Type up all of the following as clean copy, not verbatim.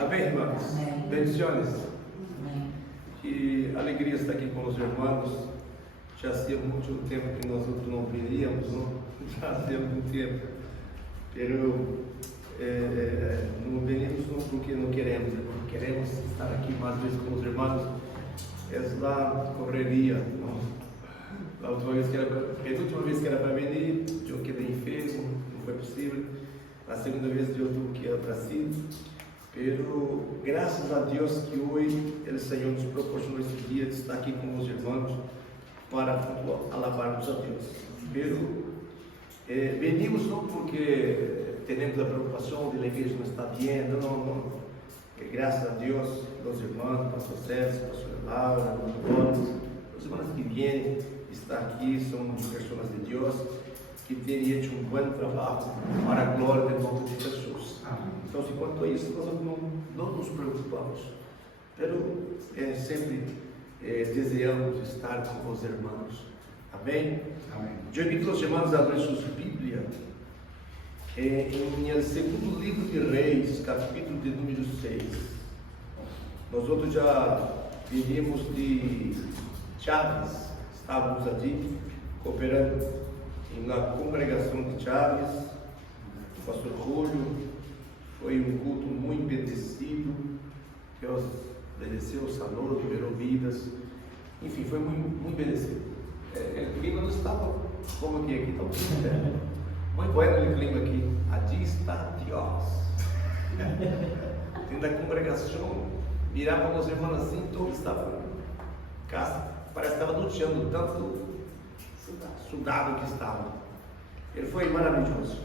Amém, irmãos? Amém. Bendiciones. Amém. Que alegria estar aqui com os irmãos. Já hacía muito tempo que nós não veríamos, não? Já hacía muito tempo. Pero não venimos não porque não queremos, é porque queremos estar aqui mais vezes com os irmãos. É a correria, não? A penúltima vez que era para venir, eu quedei enfermo, não foi possível. A segunda vez eu tive que ir a Brasil. Pero graças a Deus que hoje o Senhor nos proporcionou esse dia de estar aqui com os irmãos para alabarmos a Deus. Pero venimos não porque temos a preocupação de a igreja não está bem, não. Graças a Deus, os irmãos, pastor Sérgio, pastor Laura, os irmãos que vêm estar aqui são pessoas de Deus que têm feito um bom trabalho para a glória do nome de Jesus. Então, quanto a isso, nós não nos preocupamos, mas sempre desejamos estar com os irmãos. Amém? Amém. Eu invito os irmãos a abrir suas Bíblias em segundo livro de Reis, capítulo de número 6. Nós outros já viemos de Chaves, estávamos ali cooperando na congregação de Chaves, o pastor Julio. Foi um culto muito bendecido. Deus obedeceu, sanou, liberou vidas. Enfim, foi muito bendecido. O clima não estava como aqui está o clima. Muito bueno o clima aqui. Allí está Deus. Dentro da congregação, mirava os irmãos assim, todos estavam parece que estava luteando, tanto sudado que estavam. Ele foi maravilhoso.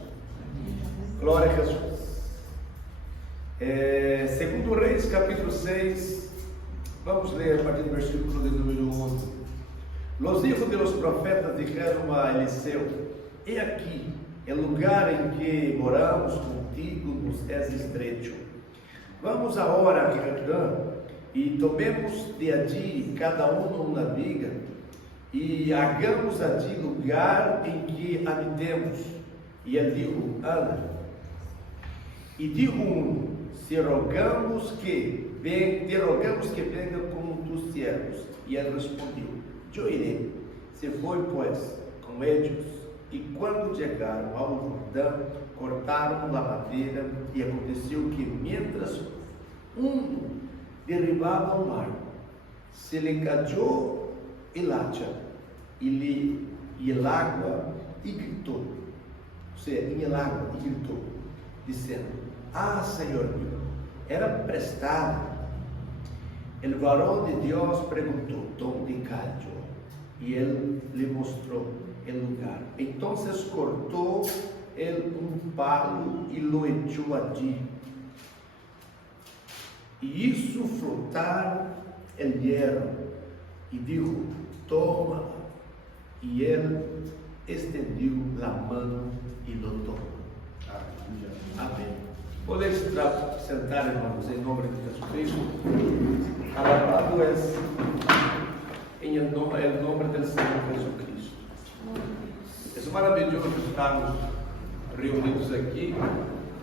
Glória a Jesus. Segundo Reis, capítulo 6, vamos ler a partir do versículo de número 11. Los hijos de los profetas dijeron a Eliseo: he aquí, el lugar en que moramos contigo nos es estrecho. Vamos agora a Canaã e tomemos de allí cada uma viga e hagamos allí lugar em que habitemos. E ele dijo: anda. E dijo uno: te rogamos que venga como tus siervos. E ele respondeu: eu irei. Se foi, pois, com eles, e quando chegaram ao Jordão, cortaram a madeira, e aconteceu que, mientras um derribava o mar, se lhe cayó el hacha, e el agua, e gritou, ou seja, em el agua, e gritou, dizendo: ah, Senhor meu, era prestado. El varón de Deus perguntou: ¿dónde cayó? E ele lhe mostrou o lugar. Então cortou ele um palo e lo echou allí. E isso flotaram el hierro. E dijo: toma. E ele estendeu a mão e lo tomou. Amém. Podemos sentar, irmãos, em nome de Jesus Cristo. Alabado es em nome do Senhor Jesus Cristo. É maravilhoso estarmos reunidos aqui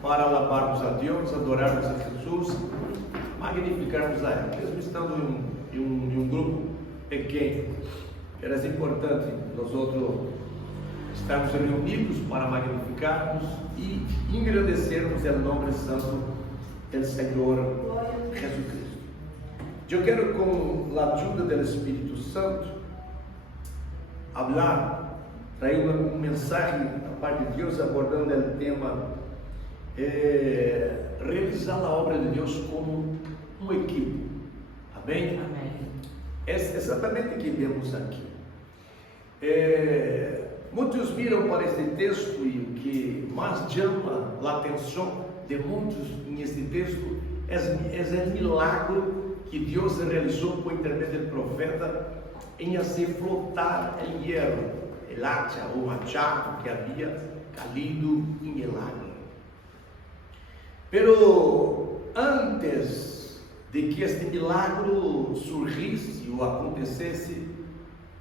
para alabarmos a Deus, adorarmos a Jesus, magnificarmos a Ele. Mesmo estando em um grupo pequeno, era importante nós outros estarmos reunidos para magnificarmos e engrandecermos o nome santo do Senhor Jesus Cristo. Eu quero, com a ajuda do Espírito Santo, trazer uma mensagem da parte de Deus abordando o tema realizar a obra de Deus como uma equipe. Amém? Amém. É exatamente o que vemos aqui. Muitos viram para este texto e o que mais chama a atenção de muitos neste texto é o milagro que Deus realizou por intermédio do profeta em fazer flotar o hierro, o hacha ou machado que havia caído em el agua. Pero antes de que este milagro surgisse ou acontecesse,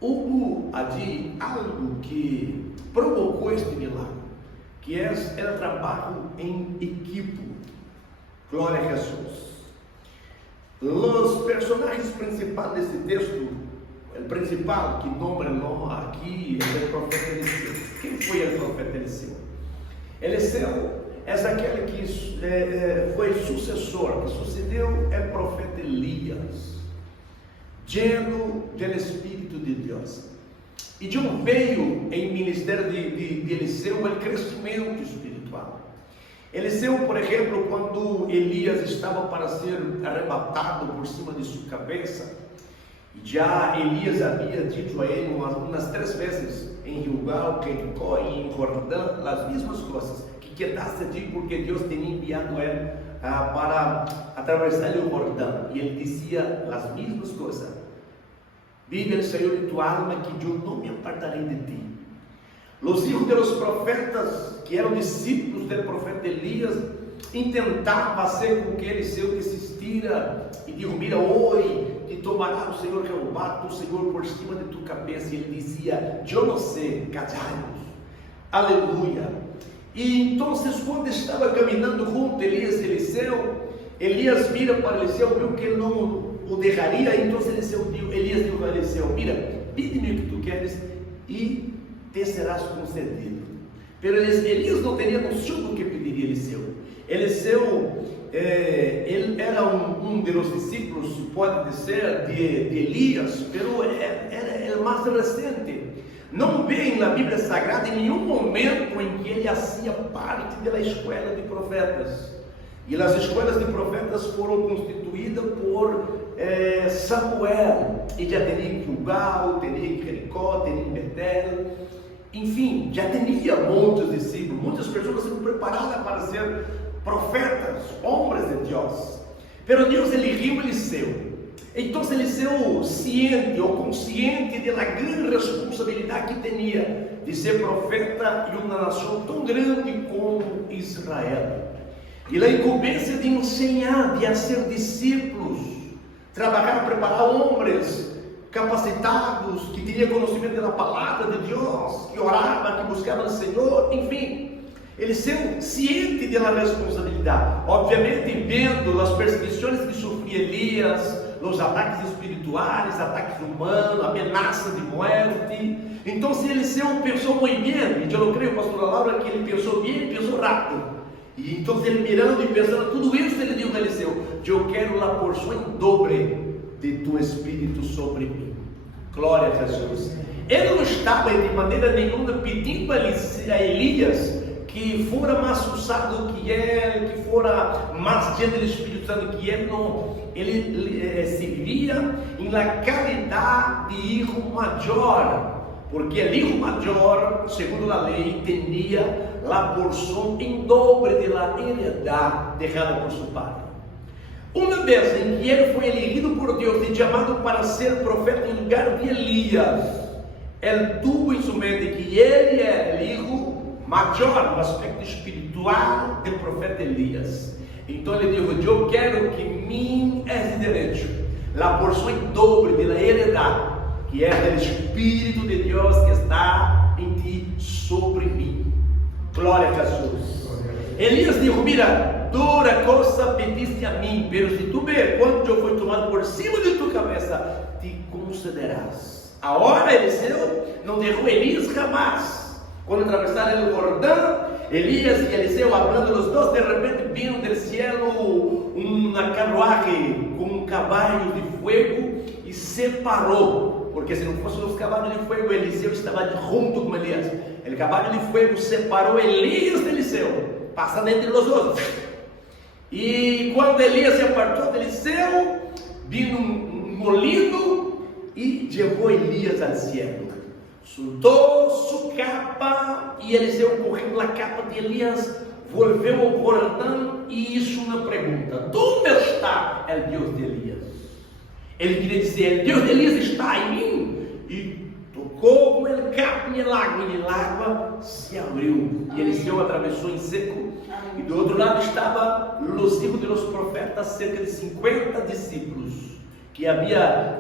houve allí algo que provocou este milagre, que é o trabalho em equipo. Glória a Jesus. personagens principais desse texto, o principal que nombra aqui é o profeta Eliseu. Quem foi o profeta Eliseu? Eliseu é aquele que foi sucessor, que sucedeu o profeta Elias, lleno do Espírito de Deus. E de veio em ministério de Eliseu o crescimento espiritual. Eliseu, por exemplo, quando Elias estava para ser arrebatado por cima de sua cabeça, já Elias havia dito a ele umas 3 vezes em Gilgal, Jericó e em Jordão, as mesmas coisas, que quedasse de porque Deus tinha enviado ele para atravessar o Jordão, e ele dizia as mesmas coisas: vive o Senhor de tua alma, que eu não me apartarei de ti. Os filhos de los profetas, que eram discípulos do profeta Elias, intentavam fazer com que Eliseu desistira e digo: mira, hoje te tomará o Senhor Jeová, tu Senhor, por cima de tua cabeça. E ele dizia: eu não sei, callai-vos. Aleluia. E então, quando estava caminhando junto Elias e Eliseu, Elias mira para Eliseu, viu que ele não o deixaria. Então Elias disse a Eliseu: mira, pide-me o que tu queres e te serás concedido. Pero Elias não teria noção do que pediria Eliseu. Eliseu, ele era dos discípulos, pode dizer, de Elias, pero era o mais recente. Não vê na Bíblia Sagrada em nenhum momento em que ele fazia parte da escola de profetas. E as escolas de profetas foram constituídas por Samuel. E já teria em Gilgal, teria em Jericó, teria em Betel. Enfim, já tinha muitos discípulos, muitas pessoas sendo preparadas para ser profetas, homens de Deus. Pero Deus eligiu Eliseu. Então Eliseu, ciente ou consciente da grande responsabilidade que tinha de ser profeta em uma nação tão grande como Israel, e a incumbência de ensinar, de ser discípulos, trabalhar, preparar homens capacitados, que tinham conhecimento da palavra de Deus, que oravam, que buscavam o Senhor, enfim. Eliseu, ciente da responsabilidade, obviamente vendo as perseguições que sofria Elias, os ataques espirituais, ataques humanos, ameaças de morte. Então, se Eliseu pensou muito bem, e eu não creio, pastor Laura, que ele pensou bem e pensou rápido. E então, ele mirando e pensando tudo isso, ele disse a Eliseu: eu quero a porção em dobre de tu Espírito sobre mim. Glória a Jesus. Ele não estava de maneira nenhuma pedindo a Elias que fora mais usado que ele, que fora mais cheio do Espírito Santo que ele. Não, ele se via em la calidad de hijo maior, porque o hijo maior, segundo a lei, tinha a porção em dobre de la heredade deixada por seu pai. Uma vez em que ele foi elegido por Deus e chamado para ser profeta em lugar de Elias, ele tuvo em sua mente que ele é o hijo maior no aspecto espiritual do profeta Elias. Então ele disse: eu quero que mim é de direito a porção em dobre de la heredade, que é do Espírito de Deus que está em ti sobre mim. Glória a Jesus. Elias disse: mira, dura coisa pediste a mim, pero se tu ver quanto eu fui tomado por cima de tua cabeça, te concederás. Agora Eliseu não deixou Elias jamais. Quando atravessaram o Jordão, Elias e Eliseu falando os dois, de repente viram do cielo uma carruagem com caballos de fogo e separou, porque se não fossem os cavalos de fogo, Eliseu estava junto com Elias. O cavalo de fogo separou Elias de Eliseu, passando entre os dois. E quando Elias se apartou de Eliseu, viu um molino e levou Elias ao cielo. Soltou sua capa e Eliseu correu a capa de Elias, volveu ao Jordão e hizo uma pergunta: onde está o Deus de Elias? Ele queria dizer: o Deus de Elias está em mim. E tocou com ele capa e a água se abriu. E Eliseu atravessou em seco. E do outro lado estava os filhos dos profetas, cerca de 50 discípulos, que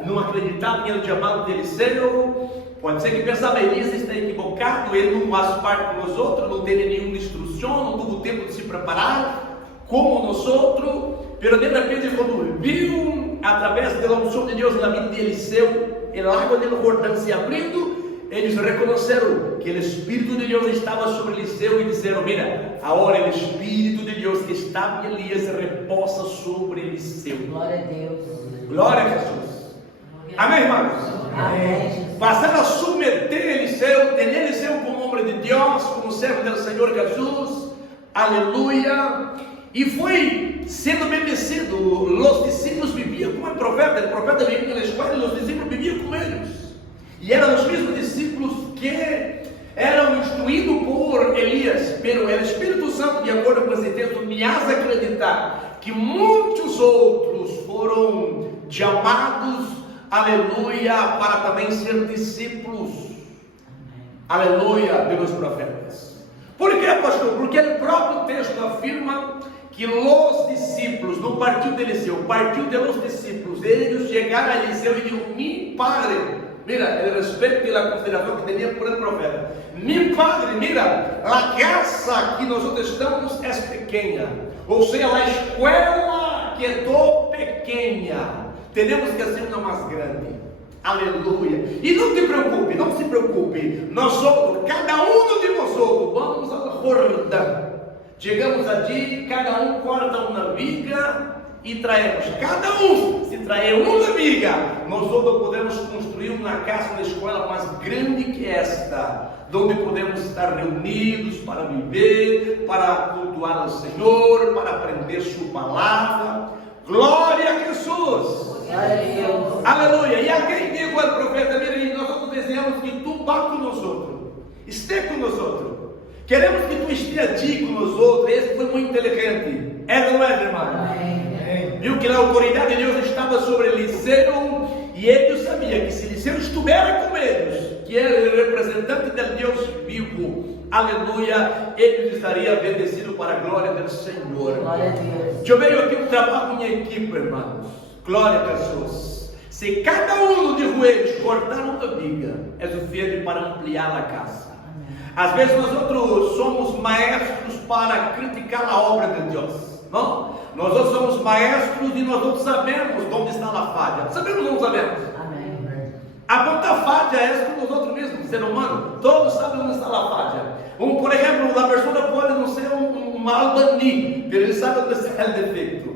não acreditavam no chamado de Eliseu. Pode ser que pensava: Elias está equivocado, ele não faz parte com os outros, não tem nenhuma instrução, não teve tempo de se preparar, como nós outros. Pero de repente, quando viu através da unção de Deus na vida de Eliseu, o lago do Jordão se abrindo, eles reconheceram que o Espírito de Deus estava sobre Eliseu e disseram: mira, agora o Espírito de Deus que estava em Elias reposa sobre Eliseu. Glória a Deus. Glória a Jesus. Amém, irmãos? Amém. Passaram a submeter Eliseu, ter Eliseu como homem de Deus, como servo do Senhor Jesus. Aleluia. E foi sendo bendecido. Os discípulos viviam com o profeta vivia na escola, e os discípulos viviam com eles. E eram os mesmos discípulos que eram instruídos por Elias. Pero o Espírito Santo, de acordo com esse texto, me hace acreditar que muitos outros foram chamados, aleluia, para também ser discípulos, aleluia, pelos profetas. Por quê, pastor? Porque o próprio texto afirma que os discípulos, no partido de Eliseu, partido de los discípulos, eles chegaram a Eliseu e disseram: mi padre, mira, el respeto y la consideración que tenía por el profeta. Mi padre, mira, la casa que nosotros estamos es pequeña. O sea, la escuela quedó pequeña. Tenemos que hacer una más grande. Aleluya. Y no te preocupe, no se preocupe. Nosotros, cada uno de nosotros, vamos a la Jordán. Chegamos allí, cada corta uma viga e traemos. Cada se trazer uma viga, nós podemos construir uma casa, uma escola mais grande que esta, onde podemos estar reunidos para viver, para cultuar ao Senhor, para aprender sua palavra. Glória a Jesus! Aleluia! E alguém digo ao profeta: mira, nós desejamos que tu vá conosco, esteja conosco. Queremos que tu esteja aqui conosco. Esse foi muito inteligente. É ou não é, irmão? Viu que a autoridade de Deus estava sobre Eliseu, e ele sabia que se Eliseu estivesse com eles, que era o representante de Deus vivo, aleluia, ele estaria bendecido para a glória do Senhor. Glória a Deus. Eu vejo aqui um trabalho em equipe, irmãos. Glória a Jesus. Se cada um de joelhos cortar uma viga, é suficiente para ampliar a casa. Às vezes nós somos maestros para criticar a obra de Deus, não? Nós somos maestros e nós sabemos onde está a falha. Sabemos ou não sabemos? Amém. A ponta falha é com nós outros mesmos, ser humano. Todos sabem onde está a falha. Por exemplo, a pessoa pode não ser um albaní, mas ele sabe onde está o defeito.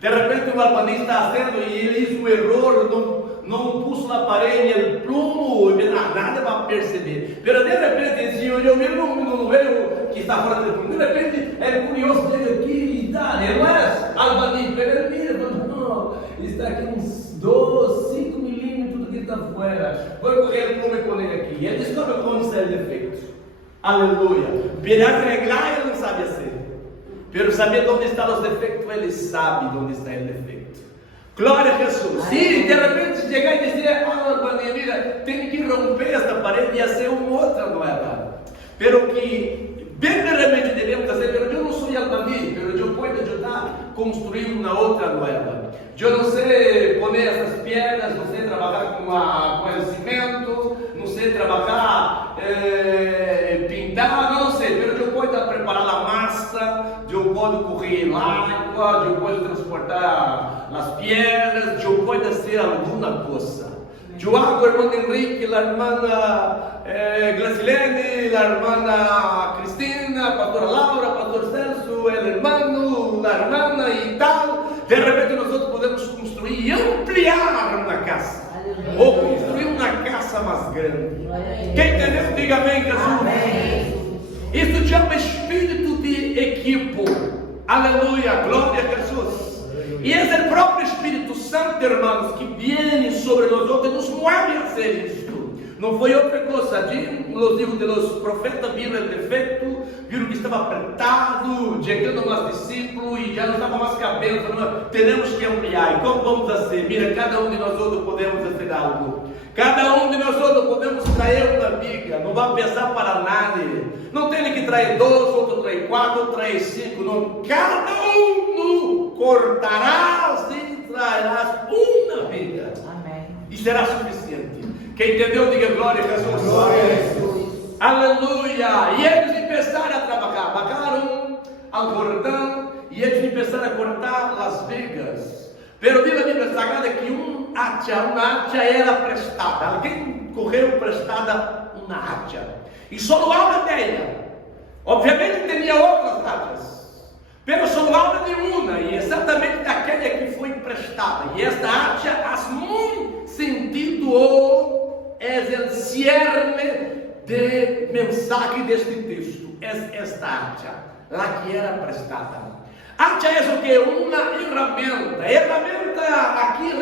De repente o albaní está fazendo e ele fez um erro, não pôs na parede o plumo, e nada vai perceber. Mas de repente, se eu mesmo não vejo que está fora do plumo, de repente é curioso dele aqui e está, não é albaní, mas ele mira, não, está aqui uns 2, 5 milímetros que está fora. Vou correr o plumo e pôr ele aqui. Ele descobre onde está o defeito. Aleluia. Para arreglar ele não sabe assim. Pero saber onde estão os defeitos, ele sabe onde está o defeito. Glória a Jesus. Se de repente chegar e dizer: mira, tem que romper esta parede e fazer uma outra nova. Pero que verdadeiramente devemos fazer, pero eu não sou albaní, pero eu posso ajudar a construir uma outra nova. Eu não sei poner essas pedras, não sei trabalhar com o cimento, não sei trabalhar, pintar, não sei, pero eu posso preparar a massa, eu posso correr água, eu posso transportar as pedras, eu posso fazer alguma coisa. Eu hago, irmão Henrique, a irmã Glacilene, a irmã Cristina, pastora Laura, pastor Celso, o irmão, a irmã e tal. De repente nós podemos construir e ampliar uma casa. Ou construir uma casa mais grande. Quem entendeu, diga amém, Jesus. Amém. Isso chama espírito de equipo. Aleluia, glória a Jesus. E esse é o próprio Espírito Santo, irmãos, que vem sobre nós outros e nos move a fazer isto. Não foi outra coisa. Os hijos dos profetas viram o defeito, viram que estava apertado, chegando aos discípulos e já não estava mais cabendo. Temos que ampliar. E como vamos fazer? Mira, cada um de nós outros podemos fazer algo. Cada um de nós outros podemos trazer uma viga. Não vai pesar para nada. Não tem que trazer 2, outro trazer 4, outro trazer 5. Não. Cada um cortarás e trairás uma viga. Amém. E será suficiente. Quem entendeu, diga glória a Jesus. Glória a Jesus. Aleluia. E eles começaram a trabalhar. Bajaram ao Jordão e eles começaram a cortar as vigas. Pero diga a Bíblia Sagrada que uma hacha era prestada. Alguém correu prestada uma hacha. E só habla dela. Obviamente tinha outras hachas, mas só habla de uma, e exatamente daquela que foi emprestada. E esta hacha faz muito sentido, ou é o cerne de mensagem deste texto. É esta hacha, a que era prestada. Hacha é o que? Uma ferramenta. Herramienta aqui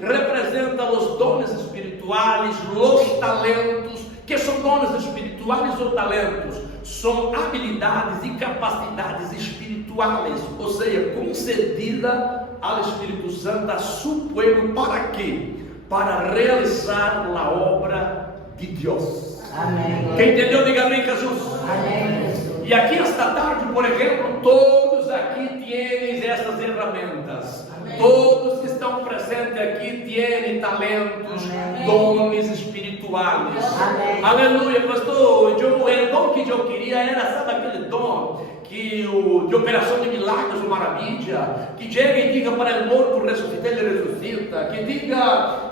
representa os dones espirituais, os talentos. Que são dones espirituais ou talentos? São habilidades e capacidades espirituais, ou seja, concedida ao Espírito Santo a seu povo. Para quê? Para realizar a obra de Deus. Amém. Quem entendeu, diga amém, Jesus. Amém. E aqui esta tarde, por exemplo, todos aqui têm estas ferramentas. Amém. Todos que estão presentes aqui têm talentos, amém, dones espirituais. Amém. Aleluia, pastor. O dom que eu queria era, sabe, aquele dom que de operação de milagres ou maravilha, que chega e diga para o morto ressuscitar, ele ressuscita, que diga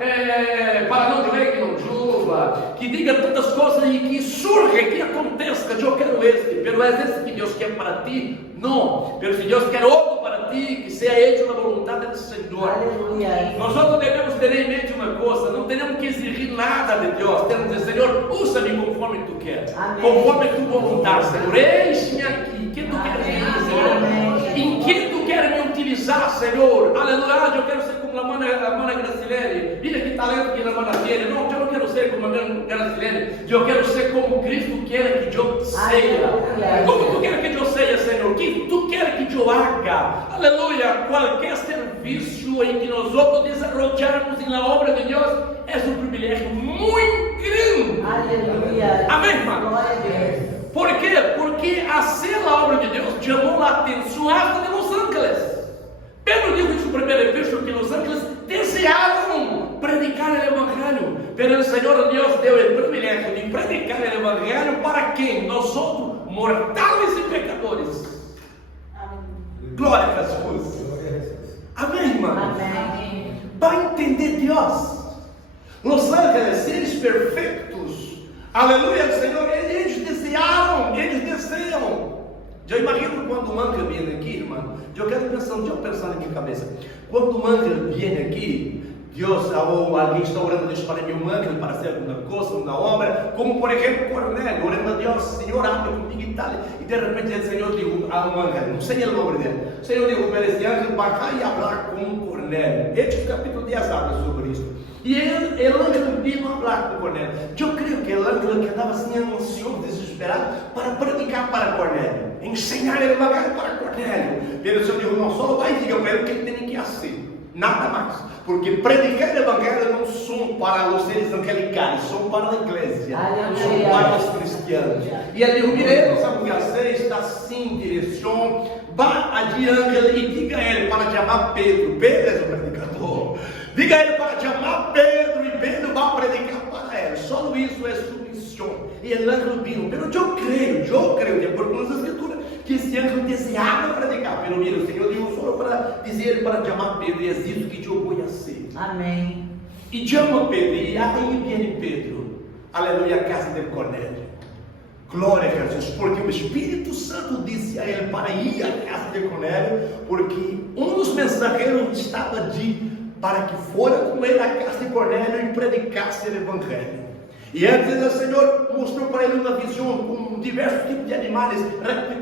para não chover que não chova, que diga tantas coisas e que surge, que aconteça. Eu quero este, pero é esse que Deus quer para ti? Não, pero se Deus quer outro para ti, que seja hecho na vontade do Senhor. Aleluia. Nós devemos ter em mente uma coisa: não temos que exigir nada de Deus, temos que dizer, Senhor, usa-me conforme tu queres, amém, conforme tu vontade, Senhor. Eis-me aqui, que tu queres de mim, Senhor? Amém. Em que tu queres me utilizar, Senhor? Aleluia. Eu quero ser como a mana Gracilene. Mira que talento que a mana tem. Não, eu não quero ser como a mana Gracilene. Eu quero ser como Cristo quer que eu seja. Como tu queres que eu seja, Senhor? Que tu queres que eu haga? Aleluia. Qualquer serviço em que nós outros desenvolvermos na obra de Deus é um privilégio muito grande. Aleluia. Amém, irmão? Glória a Deus. Por quê? Porque assim a obra de Deus chamou a atenção hasta de Los Ángeles. Pedro dijo em sua primeira epístola que Los Ángeles deseavam predicar o Evangelho, mas o Senhor Deus deu o privilégio de predicar o Evangelho para quem? Nós outros, mortais e pecadores. Glória a Jesus. Amém, irmão? Amém. Vai entender Deus. Los Ángeles, seres perfeitos, aleluia, Senhor, eles desearam, eles desejam. Eu imagino quando um anjo vem aqui, irmão. Eu quero pensar na minha cabeça. Quando um anjo vem aqui, Deus, ou alguém está orando, Deus para mim um anjo para fazer alguma coisa, uma obra, como por exemplo Cornélio, orando a Deus, Senhor, habla comigo e tal. E de repente o Senhor dijo a um anjo, não sei o nome dele, o Senhor dijo para esse anjo, bajar e falar com Cornélio. Hechos capítulo 10 habla sobre isso. E o anjo vino a falar com Cornélio. Eu creio que o anjo que andava assim ansioso, desesperado, para predicar para Cornélio, ensinar ele evangelho para Cornélio. E o Senhor dijo, não, só vai diga para ele o que ele tem que fazer, nada mais. Porque predicar o evangelho não são para os seres angelicais, são para a igreja, são para os cristianos. E ele dijo, mire, não sabe o que fazer, está sem direção, vá adiante e diga a ele para chamar Pedro. Pedro é o predicador. Diga a ele para chamar Pedro, e Pedro vai predicar para ele. Só isso é sua missão. E o anjo viu. Mas eu creio, de acordo com as escrituras, que esse anjo desejava predicar. Pero mira, o Senhor deu só para dizer para chamar Pedro, e é isso que eu vou fazer. Amém. E chama Pedro, e aí vem Pedro, aleluia, a casa de Cornélio. Glória a Jesus, porque o Espírito Santo disse a ele para ir à casa de Cornélio, porque um dos mensageiros estava ali para que fora com ele à casa de Cornélio e predicasse o Evangelho. E antes o Senhor mostrou para ele uma visão com diversos tipos de animais,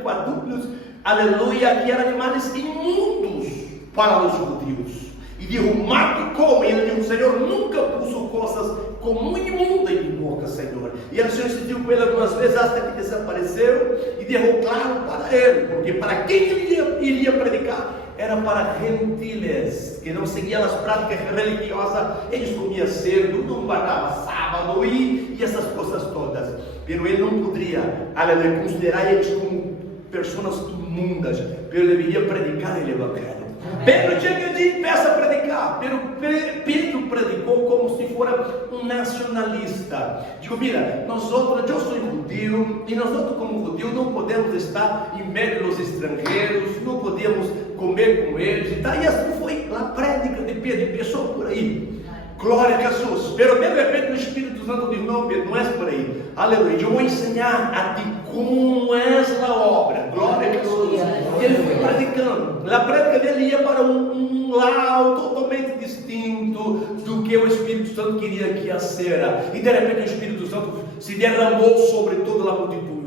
quadrúpedos, aleluia, que eram animais imundos para os judeus. E dijo, mate e come. E ele disse, Senhor, nunca puso coisas como imunda em minha boca, Senhor. E o Senhor insistiu com ele algumas vezes, até que desapareceu, e deixou claro para ele, porque para quem ele iria predicar, era para gentiles, que não seguiam as práticas religiosas. Eles comiam cedo, não guardavam sábado e essas coisas todas. Mas ele não poderia, aleluia, considerar eles como pessoas imundas, mas ele deveria predicar o Evangelho. Pedro chega ali e começa a predicar. Pedro predicou como se fosse um nacionalista. Digo, mira, eu sou judeu, e nós como judeus não podemos estar em meio dos estrangeiros, não podemos comer com eles. E assim foi a prédica de Pedro, e pensou por aí. Glória a Jesus. Pero de repente o Espírito Santo diz: não, Pedro, não é por aí. Aleluia. Eu vou ensinar a ti como é a obra. Glória a Jesus. E ele foi praticando. Na prática dele ia para um lado totalmente distinto do que o Espírito Santo queria que ia ser. E de repente o Espírito Santo se derramou sobre toda a multidão.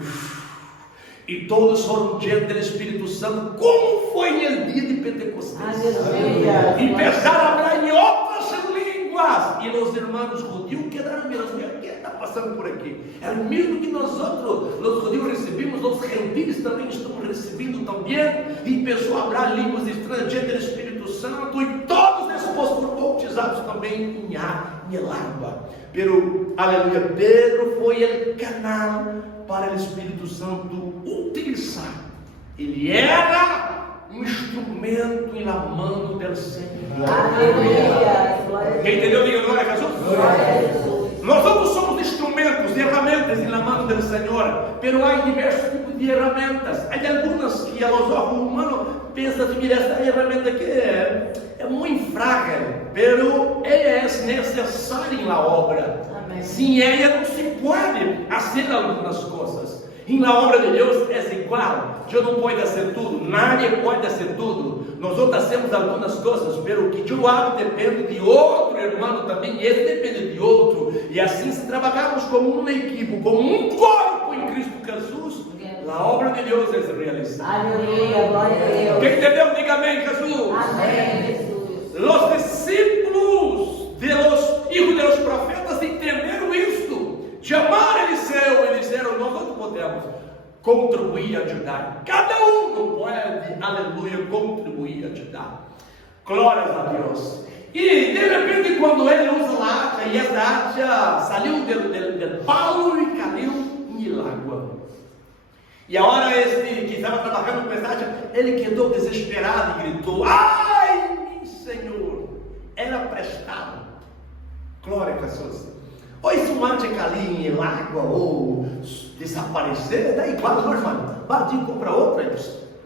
E todos foram diante do Espírito Santo, como foi no dia de Pentecostes. Aleluia. E começaram a falar em outras línguas. E os irmãos judios quedaram mirando: o que está passando por aqui? É o mesmo que nós outros, os judios recebemos, os gentios também estão recebendo também. E começou a falar línguas estranhas diante do Espírito Santo. E todos depois foram bautizados também em água. Pero, aleluia, Pedro foi o canal para o Espírito Santo utilizar. Ele era um instrumento na mão do Senhor. Aleluia. Quem entendeu? Diga glória a Jesus. Glória a Jesus. Nós todos somos instrumentos, ferramentas na mão do Senhor. Pero há diversos tipos de ferramentas. Há algumas que aos olhos humanos pensam que essa ferramenta aqui é muito frágil, pero é necessária na obra. Amém. Sem ela não se pode fazer algumas coisas. E na obra de Deus é igual. Eu não posso fazer tudo, nadie pode fazer tudo. Nós fazemos algumas coisas, pero o que eu hago depende de outro irmão também, esse depende de outro. E assim, se trabalharmos como uma equipe, como um corpo em Cristo Jesus, a obra de Deus é realizada. Aleluia. Glória a Deus. Quem entendeu? Diga amém, Jesus. Amém, Jesus. Os discípulos de los hijos de los profetas entenderam isto. Chamaram Eliseu e disseram: nós não podemos contribuir a ajudar. Cada um pode, aleluia, contribuir a ajudar. Glórias a Deus. E de repente, quando ele usa a hacha, e essa hacha saiu do Paulo e caiu em água. E a hora este que estava trabalhando com essa hacha, ele quedou desesperado e gritou: ai, meu Senhor, era prestado. Glória a Jesus. Ou se um hacha cair em água ou desaparecer, é igual, não, irmão. Batinho compra outra,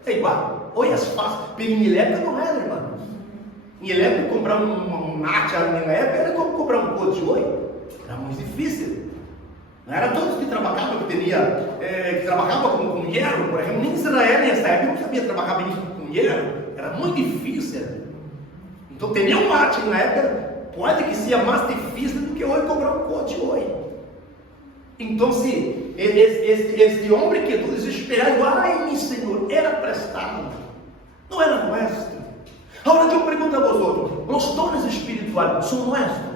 é igual. Ou é fácil. Porque em elétrica não era, irmão. Em elétrica, comprar um hacha na época era como comprar um coche hoje. Era muito difícil. Não era todos que trabalhavam, que trabalhavam com hierro, por exemplo. Nem Israel nessa época não sabia trabalhar bem com hierro. Era muito difícil. Então, ter um hacha na época pode que seja mais difícil do que hoje comprar um coche hoje. Então, se esse homem quedou desesperado: ai, meu Senhor, era prestado, não era nosso. Agora eu pergunto a vocês: os dons espirituais são nossos?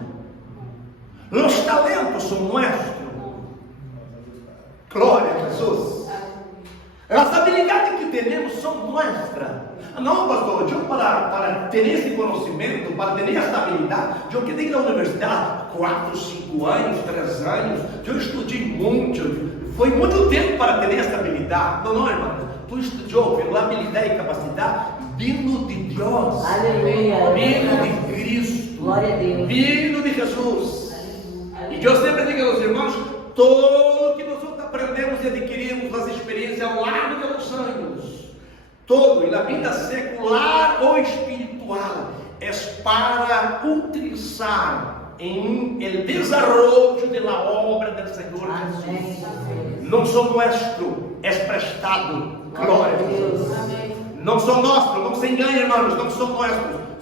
Os talentos são nossos? Glória a Jesus. As habilidades que temos são nossas. Não, pastor, eu para ter esse conhecimento, para ter essa habilidade, eu quedei na universidade 4, 5 anos, 3 anos, eu estudei muito, foi muito tempo para ter essa habilidade. Não, irmão, tu estudou pela habilidade e capacidade vindo de Deus, Aleluia. vindo de Cristo, Glória a Deus. vindo de Jesus. E eu sempre digo aos irmãos: todo que nós aprendemos e adquirimos as experiências ao longo dos anos, todo, e na vida secular ou espiritual, é para utilizar em el desarrollo de la obra del Senhor Jesus. Não são nuestro, é prestado. Glória a Deus. Não são nossos, não se engane, irmãos, não são nossos,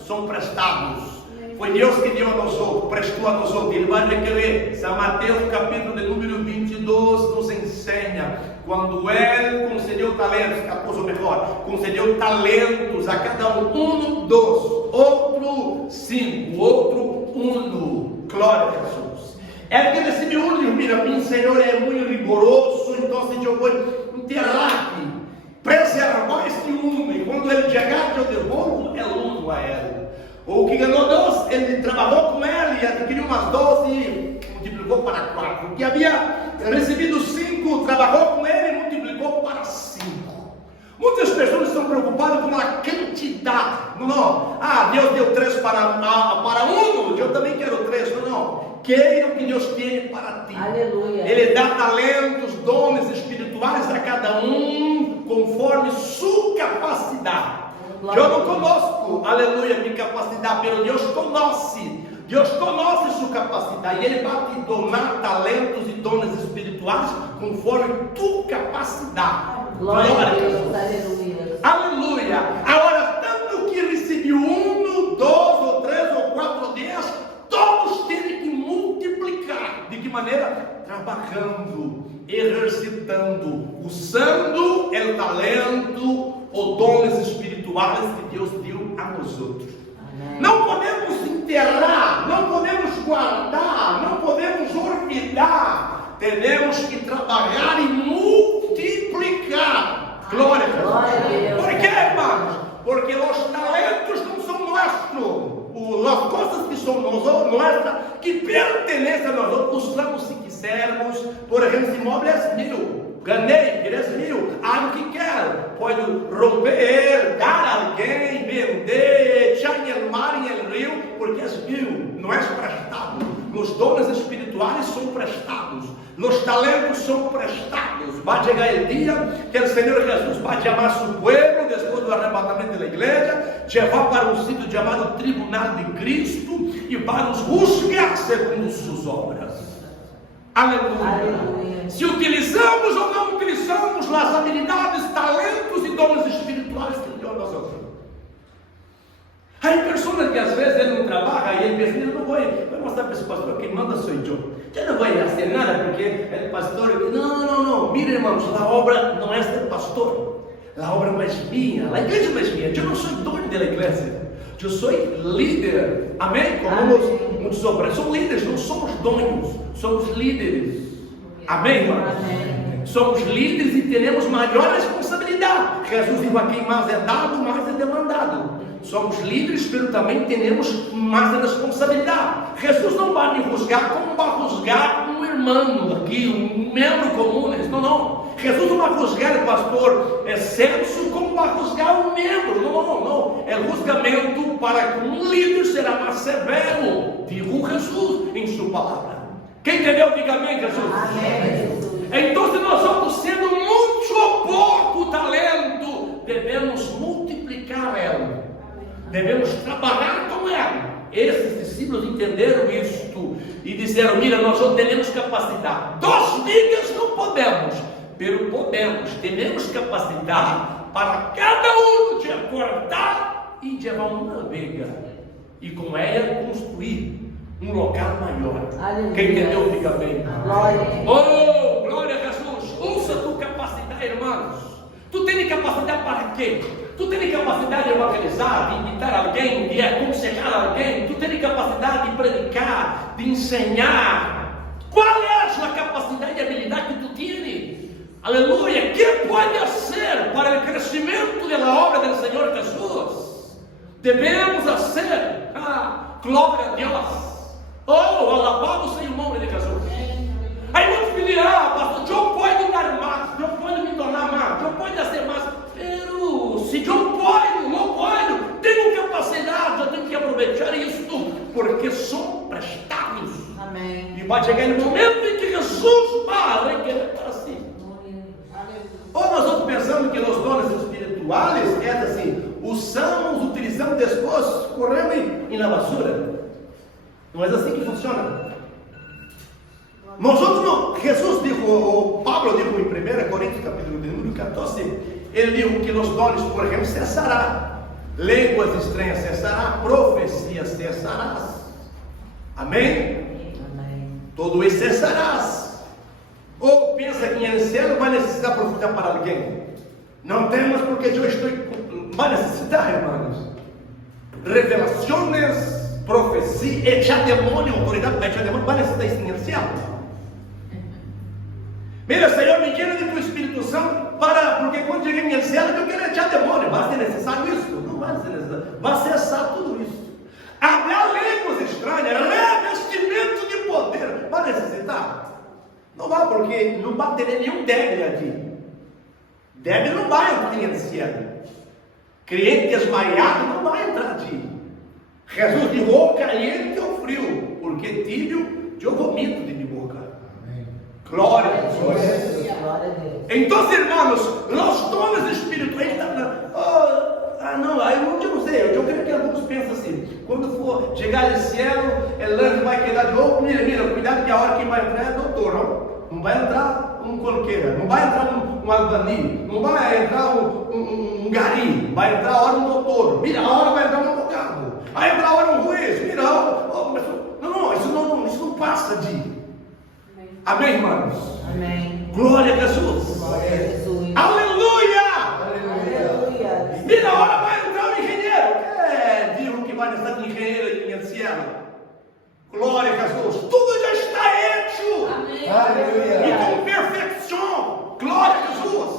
são prestados. Foi Deus que deu a nós outros, prestou a nós outros. Ele vai requerer. São Mateus capítulo de número 22 nos ensina, quando Ele concedeu talentos, ou melhor, concedeu talentos a cada um dos, outro 5, outro 1. Glória a Jesus. É que nesse meu único, mira, meu Senhor é muito rigoroso, então eu vou enterrar aqui, preservar este um, e quando ele chegar, eu devolvo um a ele. O que ganhou 2, ele trabalhou com ele e adquiriu umas 12 e multiplicou para 4. O que havia recebido 5, trabalhou com ele e multiplicou para 5. Muitas pessoas estão preocupadas com a quantidade. Não. Deus deu 3 para 1, eu também quero 3. Não. Queira o que Deus tem para ti. Aleluia. Ele dá talentos, dons espirituais a cada um, conforme sua capacidade. Eu não conosco, aleluia, minha capacidade, mas Deus conhece. Deus conhece sua capacidade. E Ele vai te donar talentos e dons espirituais conforme tua capacidade. Glória a Deus, Jesus. aleluia. Aleluia. Agora, tanto que recebeu 1, 2 ou 3 ou 4 dias, todos têm que multiplicar. De que maneira? Trabalhando, exercitando, usando o talento ou dons espirituais que Deus deu a nós outros. Amém. Não podemos enterrar, não podemos guardar, não podemos olvidar. Temos que trabalhar e multiplicar. Glória a Deus. Glória a Deus. Por quê, irmãos? Porque os talentos não são nossos. As coisas que são nossas, que pertencem a nós, usamos se quisermos. Por exemplo, se imóvel é meu. Ganhei, 3.000, algo que quer, pode romper, dar a alguém, vender, echar em mar em el rio, porque é meu, não é prestado. Os dons espirituais são prestados, os talentos são prestados. Vai chegar o dia que o Senhor Jesus vai chamar seu povo, depois do arrebatamento da igreja, levar para um sítio chamado Tribunal de Cristo e vai nos julgar segundo suas obras. Aleluia. Aleluia. Se utilizamos ou não utilizamos as habilidades, talentos e dons espirituais que Deus nos deu. Há pessoas que às vezes ele não trabalha e ele pensa, eu não vou mostrar para esse pastor, quem manda sou eu. Eu não vou fazer nada porque é pastor. Não. Mire, irmãos, a obra não é do pastor. A obra não é minha, a igreja não é minha. Eu não sou dono da igreja. Eu sou líder. Amém? Como muitos obreiros são líderes, não somos donos, somos líderes. Amém, irmãos? Amém. Somos líderes e teremos maior responsabilidade. Jesus diz: a quem mais é dado, mais é demandado. Somos líderes, mas também temos mais responsabilidade. Jesus não vai me juzgar como vai juzgar um irmão aqui, um membro comum. Não. Jesus não vai juzgar o pastor Celso como vai juzgar um membro. Não. É julgamento para que um líder será mais severo. Digo Jesus em sua palavra. Quem entendeu? Diga amém, Jesus. Amém. Então, se nós estamos sendo muito ou pouco talento, devemos multiplicar ela. Devemos trabalhar com ela. Esses discípulos entenderam isto e disseram: mira, nós não temos capacidade. 2 vigas não podemos, pero podemos. Temos capacidade para cada um de acordar e de levar uma viga e com ela construir um local maior. Aleluia. Quem entendeu, diga bem. Glória. Oh, glória a Jesus. Usa tua capacidade, irmãos. Tu tens capacidade para quê? Tu tens capacidade de evangelizar, de invitar alguém, de aconselhar alguém. Tu tens capacidade de predicar, de ensinar. Qual é a capacidade e habilidade que tu tens? Aleluia. Que pode ser para o crescimento da obra do Senhor Jesus? Devemos fazer. Glória a Deus. Oh, alabado seja o nome de Jesus. Aí vamos pedir: pastor, eu posso dar mais, eu posso me tornar mais, eu posso ser mais. Pero se eu não posso, tenho capacidade, eu tenho que aproveitar isso, porque são prestados. Amém. E vai chegar o momento em que Jesus vai requerer para si. Ou nós estamos pensando que os dons espirituais é assim, utilizamos depois, corremos na basura. Não é assim que funciona. Nós outros não. Jesus dijo, o Pablo dijo em 1 Coríntios capítulo de número 14, ele dijo que os dons, por exemplo, cessará. Línguas estranhas cessará, profecia cessarás. Amém? Amém. Tudo isso cessarás. Ou pensa que em céu vai necessitar profetizar para alguém? Não temos, porque eu estou. Vai necessitar, irmãos. Revelações, profecia, echar demônio, autoridade para echar demônio, vai necessitar isso em céu. Mira, Senhor, me llena de tu Espírito Santo, porque quando cheguei em céu, eu quero echar demônio. Vai ser necessário isso? Não vai ser necessário. Vai cessar tudo isso. Hablar línguas estranhas, revestimento de poder, vai necessitar? Não vai, porque não vai ter nenhum débil aqui. Débil não vai entrar em céu. Cliente desmaiado não vai entrar aqui. Jesus diz: ou caliente ou frio, porque tibio eu vomito de minha boca. Amém. Glória a Deus. Glória a Deus. Então, irmãos, os dons espirituais, não, aí eu não sei, eu creio que alguns pensam assim, quando for chegar no céu, o anjo vai quedar de novo, mira, cuidado que a hora que vai entrar é doutor, não vai entrar um qualquer, não vai entrar um albanil, não vai entrar um gari, vai entrar a hora um doutor, mira, a hora vai entrar um advogado, vai entrar a hora um juiz, mira, isso não passa de... Amém, irmãos? Amém. Glória a Jesus. Glória a Jesus. Aleluia! Aleluia. E na hora vai entrar o engenheiro. Digo que vai estar de engenheiro em cielo. Glória a Jesus. Tudo já está hecho. Amém. E Aleluia. com perfeição. Glória a Jesus.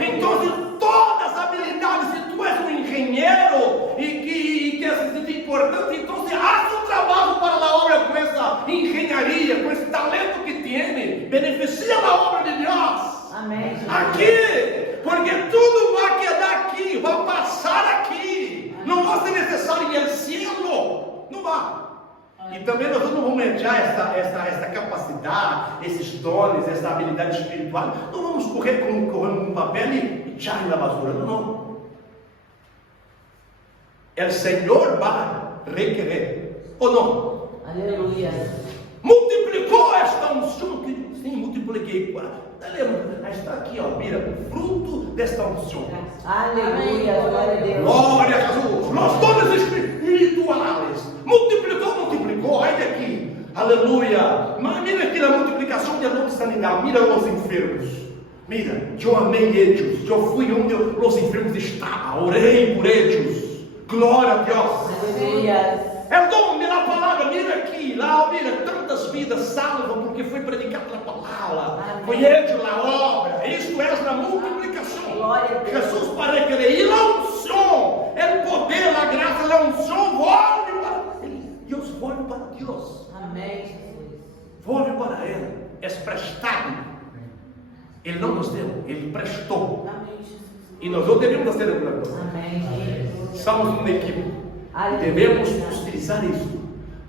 Então, todas as habilidades, se tu és um engenheiro e que é importante, então haz um trabalho para a obra com essa engenharia, com esse talento que tem, beneficia a obra de Deus. Amém. Aqui, porque tudo vai quedar aqui, vai passar aqui. Não vai ser necessário ir ao cielo. Não vai. E também nós não vamos entrar esta capacidade, esses dons, essa habilidade espiritual. Não vamos correr com um papel e echar na basura. Não. O Senhor vai requerer. Ou não? Aleluia. Multiplicou esta unção que sim, multipliquei. Está aqui, ó, mira, fruto desta unção. Aleluia. Glória a Deus. Glória a Jesus. Nós todos espirituais. Multiplicou, olha aqui. Aleluia. Mas mira aqui na multiplicação de novo sanidade. Mira os enfermos. Mira, eu amei eles. Eu fui onde os enfermos estavam. Orei por eles. Glória a Deus. Aleluia. É o dom da palavra, mira aqui, lá, mira, tantas vidas salvam porque foi predicada a palavra, foi hecho a obra, isto é na multiplicação. Jesus para querer, e a unção, o poder, a graça, a unção, volve para Ele. Deus volve para Deus. Amém, Jesus. Volve para Ele, é prestado. Ele não nos deu, Ele prestou. Amém, Jesus. E nós não devemos ser reguladores. Amém, Jesus. Somos uma equipe. Devemos utilizar isso.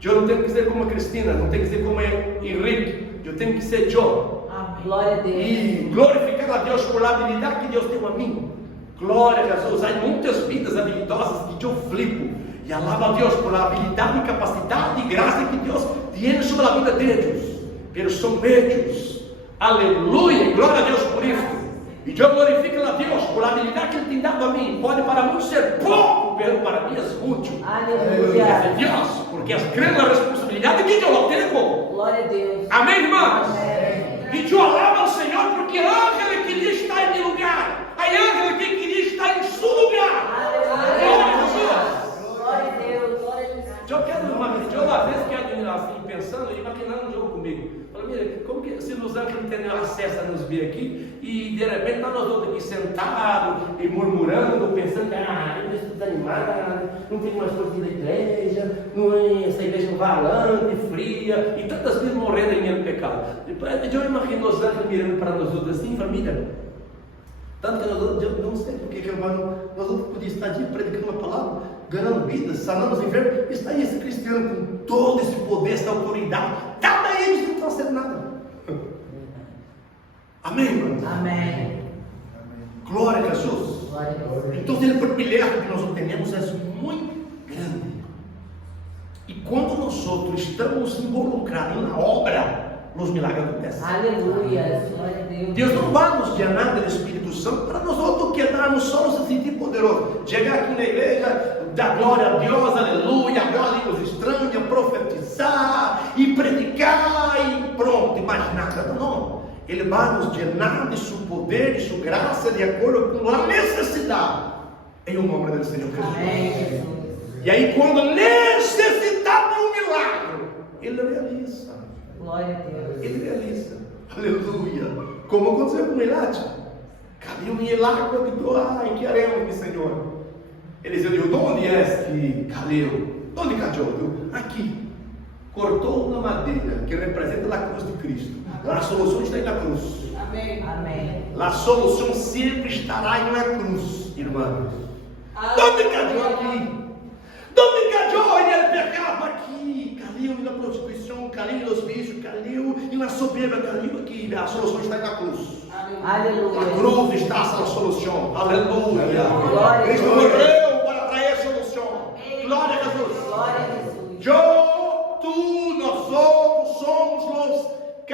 Eu não tenho que ser como a Cristina, não tenho que ser como Henrique, eu tenho que ser eu. Glória a Deus. E glorificar a Deus por a habilidade que Deus deu a mim. Glória a Jesus. Há muitas vidas habilidosas que eu flipo e alabo a Deus por a habilidade, capacidade e graça que Deus tem sobre a vida deles. Pero são médios. Aleluia. Glória a Deus por isso. E eu glorifico a Deus por a habilidade que Ele tem dado a mim. Pode para muitos ser pouco, pero para mim é útil. Aleluia. É Deus, porque é grande a responsabilidade que eu tenho. Glória a Deus. Amém, irmãos? Amém. E eu alabo ao Senhor, porque ângelo queria estar em lugar. A ângelo que queria estar em seu lugar. Glória a Jesus. Glória a Deus. Glória a Jesus. Eu quero uma vez quero assim, pensando e imaginando um jogo comigo. Mira, como que se os ângelos têm acesso a nos ver aqui e de repente nós outros aqui sentados e murmurando, pensando, eu estou desanimado, não tem mais coisa da igreja, essa igreja valante, fria, e tantas vezes morrendo em meu pecado. Eu imagino os ângelos mirando para nós outros assim, família. Tanto que nós outros, eu não sei porque que nós outros podíamos estar aqui predicando uma palavra, ganhando vidas, sanando os enfermos, está aí esse cristiano com todo esse poder, essa autoridade, cada eles não estão fazendo nada. Amém, irmãos? Amém. Glória a Jesus. Glória a Deus. Então, o privilégio que nós obtemos é muito grande. E quando nós outros estamos involucrados na obra, os milagres acontecem. Aleluia. Glória a Deus. Deus não vai nos llenar do Espírito Santo para nós outros quedarmos só nos sentir poderosos. Chegar aqui na igreja, dar glória a Deus, aleluia, falar línguas estranhas, profetizar e predicar e pronto, e mais nada. Não. Ele vai nos llenar de seu poder, de sua graça, de acordo com a necessidade. Em o nome do Senhor Jesus. Amém, Jesus. E aí, quando necessitar de um milagre, Ele realiza. Glória a Deus. Ele realiza. Aleluia. Como aconteceu com Elate. Caiu em água que tu, ai, que haremos, Senhor. Ele dizia, de onde és que caiu? Onde caiu? Aqui. Cortou uma madeira que representa a cruz de Cristo. A solução está aí na cruz. Amém. Amém. A solução sempre estará aí na cruz, irmãos. Onde caiu aqui? Onde caiu ele pecado aqui? Caiu na prostituição, caiu nos vícios, caiu e na soberba, caiu aqui. A solução está aí na cruz. Aleluia. A cruz está a solução. Aleluia. Glória. Cristo morreu para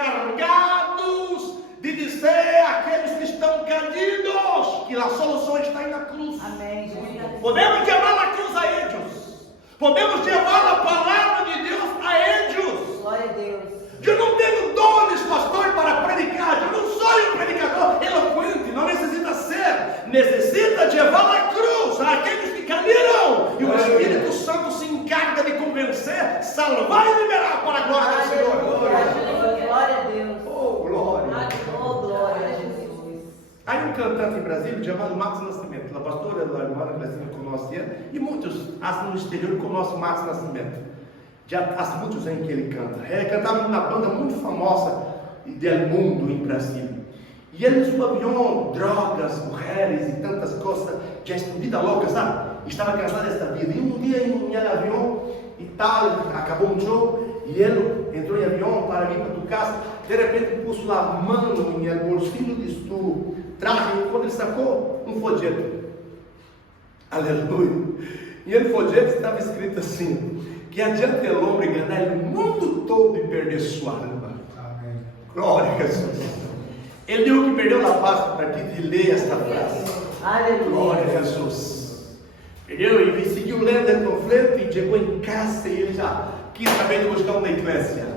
encarregados de dizer àqueles que estão caídos que a solução está aí na cruz. Amém, Jesus. Podemos levar a cruz a eles. Podemos levar a palavra de Deus a eles. Glória a Deus. Eu não tenho dones, pastor, para predicar. Eu não sou um predicador eloquente. Não necessita ser. Necessita levar a cruz àqueles que caíram. E o Espírito Santo se encarga de convencer, salvar e liberar para a glória do Senhor. Glória a Deus. Oh, glória. Oh, glória a Jesus. Há um cantante em Brasília chamado Marcos Nascimento. A pastora, a irmã Brasília conhece, e muitos no exterior conhecem Marcos Nascimento. Já há muitos anos que ele canta. Ele cantava numa banda muito famosa do mundo em Brasília. E ele em seu avião, drogas, mulheres e tantas coisas, já vida louca, sabe? Estava cansado desta vida. E um dia em avião, Itália, acabou um show, e ele entrou em avião para vir para tu casa. De repente pôs a mão no bolsinho de seu traje, quando ele sacou um folheto. Aleluia. E no folheto estava escrito assim: que adianta o homem ganhar o mundo todo e perder sua alma. Amém. Glória a Jesus. Ele deu que perdeu a paz a partir de ler esta frase. Aleluia. Glória a Jesus. Perdeu e ele seguiu lendo o panfleto e chegou em casa e ele já quis saber de buscar uma igreja.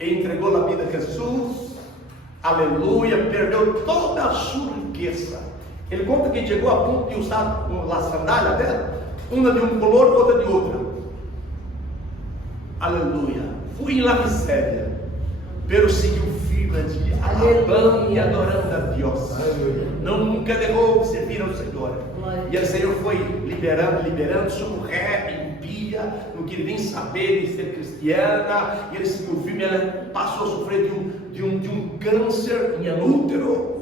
E entregou a vida a Jesus. Aleluia. Perdeu toda a sua riqueza. Ele conta que chegou a ponto de usar a sandália dela, uma de um color, outra de outra. Aleluia. Fui em la miséria, pero seguiu firme de alabando e adorando a Deus. Não nunca deixou de servir ao Senhor. E o Senhor foi liberando sua mulher impia, não queria nem saber de ser cristiana. E ele seguiu firme. Ela passou a sofrer de um câncer em útero.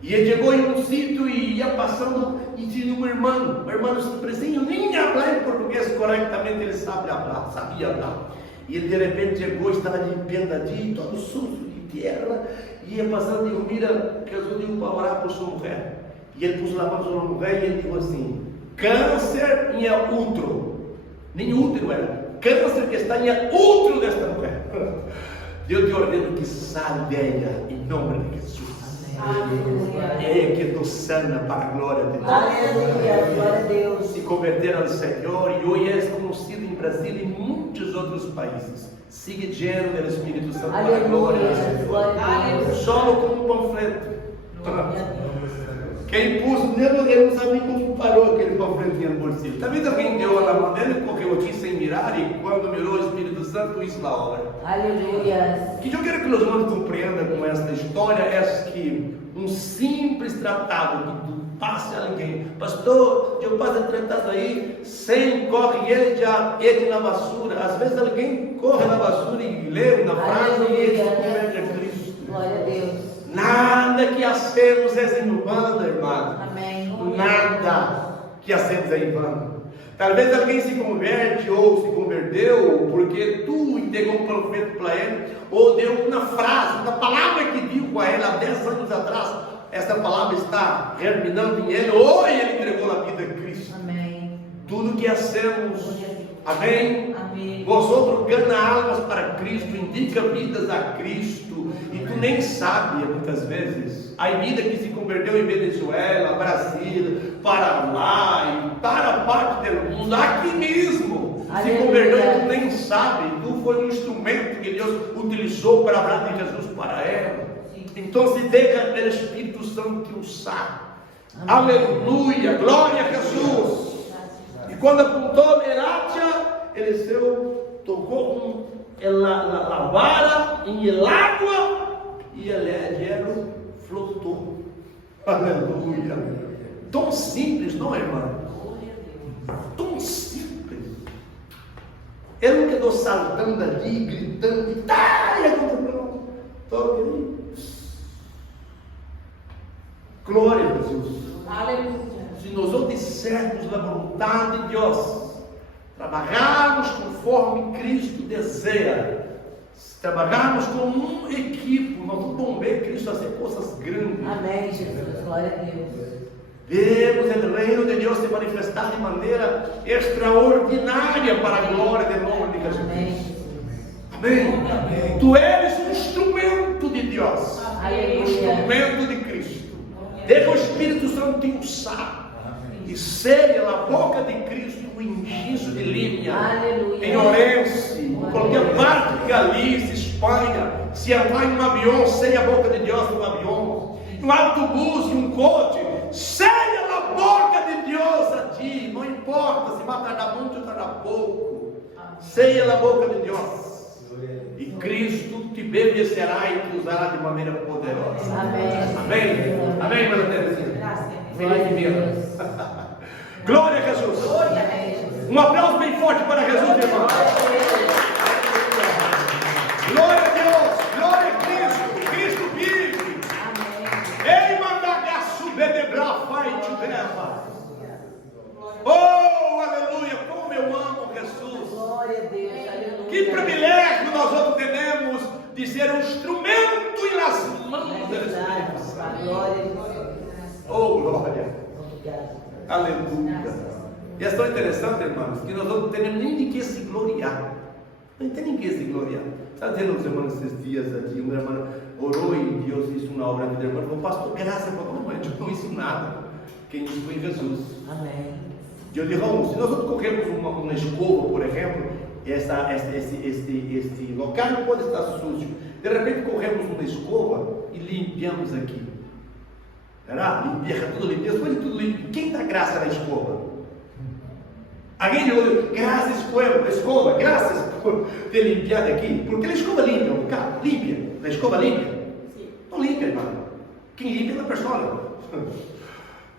E ele chegou em um sítio e ia passando e tinha um irmão simplesinho, nem falar em português corretamente, ele sabia falar. E ele de repente chegou, estava limpando ali, todo sujo de terra, e ia passando e mira, resolveu para orar por sua mulher. E ele pôs a mão sobre a mulher e ele disse assim: câncer em útero, nem útero era, câncer que está em útero desta mulher. Deus te ordena que saia em nome de Jesus. É que tu sana para a glória de Deus. Aleluia, glória a Deus. Se converteram ao Senhor e hoje é conhecido em Brasília e em muitos outros países. Siga lleno do Espírito Santo para a glória do Senhor. Só com um panfleto. Quem pôs nele, ele não sabia como parou aquele panfletinho no bolsillo. Talvez alguém deu a mão dele, correu aqui sem mirar, e quando mirou o Espírito Santo, isso na hora. Aleluia. O que eu quero que os irmãos compreendam com esta história é que um simples tratado que passe a alguém, pastor, eu passo tratado aí, sem corre ele na basura. Às vezes alguém corre na basura e lê uma frase e ele se converte a Cristo. Glória a Deus. Nada que hacemos é em vão, irmão. Amém. Nada que hacemos é em vão. Talvez alguém se converte ou se converteu porque tu entregou um panfleto para ele, ou deu uma frase, uma palavra que digo a ele há 10 anos atrás. Essa palavra está germinando em ele, ou ele entregou a vida a Cristo. Amém. Tudo que hacemos, amém? Amém. Vosotros ganha almas para Cristo, indica vidas a Cristo, e tu nem sabe muitas vezes. A vida que se converteu em Venezuela, Brasília, Paraná e para parte do mundo, aqui mesmo, se converteu e tu nem sabe. Tu foi um instrumento que Deus utilizou para falar de Jesus para ela. Então se deixa o Espírito Santo te usar. Aleluia, glória a Jesus. E quando apontou Elátia, Eliseu tocou a vara em água e Eliseu flotou. Aleluia. Tão simples, não é, irmão? Tão simples. Ele não quedou saltando ali, gritando, e toque ali. Glória a Jesus. Aleluia. Se nós obedecemos a vontade de Deus, trabalharmos conforme Cristo deseja, se trabalharmos como uma equipe, nós vamos ver Cristo fazer coisas grandes. Amém, Jesus. Glória a Deus. Vemos o reino de Deus se manifestar de maneira extraordinária para a glória do nome de Jesus. Amém. Amém. Tu eres um instrumento de Deus. Aleluia. Instrumento de Cristo. Deixa o Espírito Santo te usar. E seja na boca de Cristo um inciso de linha. Aleluia. Em Orense, qualquer parte de Galícia, Espanha, se entrar em um avião, seja a boca de Deus no avião. Um autobus, um coche, seja na boca de Deus a ti. Não importa se vai tardar muito ou tardar pouco. Seja na boca de Deus. E Cristo te beneficiará e te usará de maneira poderosa. Amém. Amém? Amém, irmã Terezinha? Feliz mesmo. Glória a Jesus. Um aplauso bem forte para Jesus, irmão. Glória a Deus. Glória a Cristo. Cristo vive. Ei, mandagaço, bedebra, vai te leva. Oh, aleluia. Como eu amo Jesus. Glória a Deus. Aleluia. Que privilégio nós outros temos de ser um instrumento nas mãos do Espírito Santo. Glória a Deus. Oh, glória. Obrigado. Aleluia. E é tão interessante, irmãos, que nós não temos nem de que se gloriar. Não tem ninguém se gloriar. Está dizendo os irmãos esses dias aqui, uma irmã orou e Deus hizo uma obra de irmã. Falou, pastor, graças a Deus, eu não hizo nada. Quem isso foi Jesus. Amém. Eu digo, se nós corremos uma escova, por exemplo, este local não pode estar sujo. De repente corremos uma escova e limpiamos aqui. Será? Limpia tudo limpo. Deus foi tudo limpo. Quem dá graça na escova? Alguém diz, graças escova, graças por ter limpiado aqui. Porque a escova limpa, o carro limpa. A escova limpa? Não limpa, irmão. Quem limpa é a pessoa.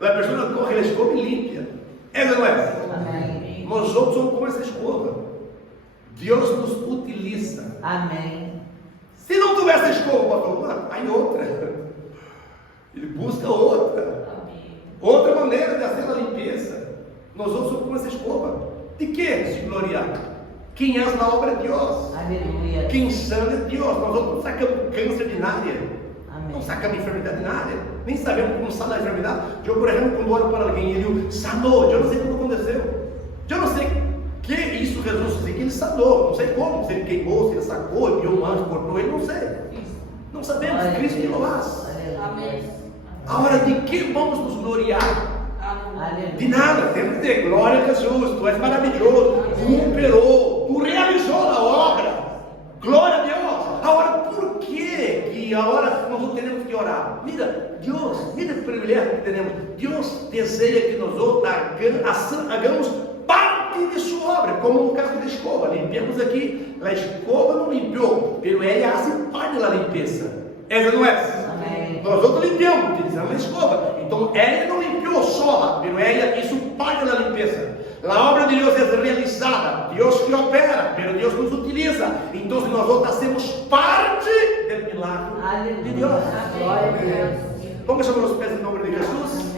A pessoa corre a escova e limpa. É ou não é? Amém. Nós outros somos como essa escova. Deus nos utiliza. Amém. Se não tivesse escova, pastor, aí outra. Ele busca outra. Outra maneira de fazer a limpeza. Nós outros somos como essa escova. De que se gloriar? Quem é na obra de Deus? Aleluia. Quem sana é Deus. Nós outros não sacamos câncer de nada. Amém. Não sacamos enfermidade de nada. Nem sabemos como sanar a enfermidade. Eu, por exemplo, quando oro para alguém, ele sanou. Eu não sei como aconteceu. Eu não sei que isso Jesus disse que ele sanou. Não sei como. Se ele queimou, se ele sacou, enviou um anjo, cortou ele. Não sei. Não sabemos. Cristo que não faz. Amém. A hora de que vamos nos gloriar? Aleluia. De nada, temos que ter glória a Jesus. Tu és maravilhoso, tu operou, tu realizou a obra. Glória a Deus. Agora, por que a hora nós não teremos que orar? Mira, Deus, mira o privilégio que temos. Deus deseja que nós hagamos parte de sua obra, como no caso da escova. Limpemos aqui, a escova não limpiou, pero ela hace parte da limpeza. Essa não é? Amém. Nós outros limpamos, utilizamos a escova. Então, ela não limpiou só, mas ela isso parte da limpeza. A obra de Deus é realizada, Deus que opera, mas Deus nos utiliza. Então, nós outros hacemos parte do milagre de Deus. Glória a Deus. Vamos chamar os pés em nome de Jesus.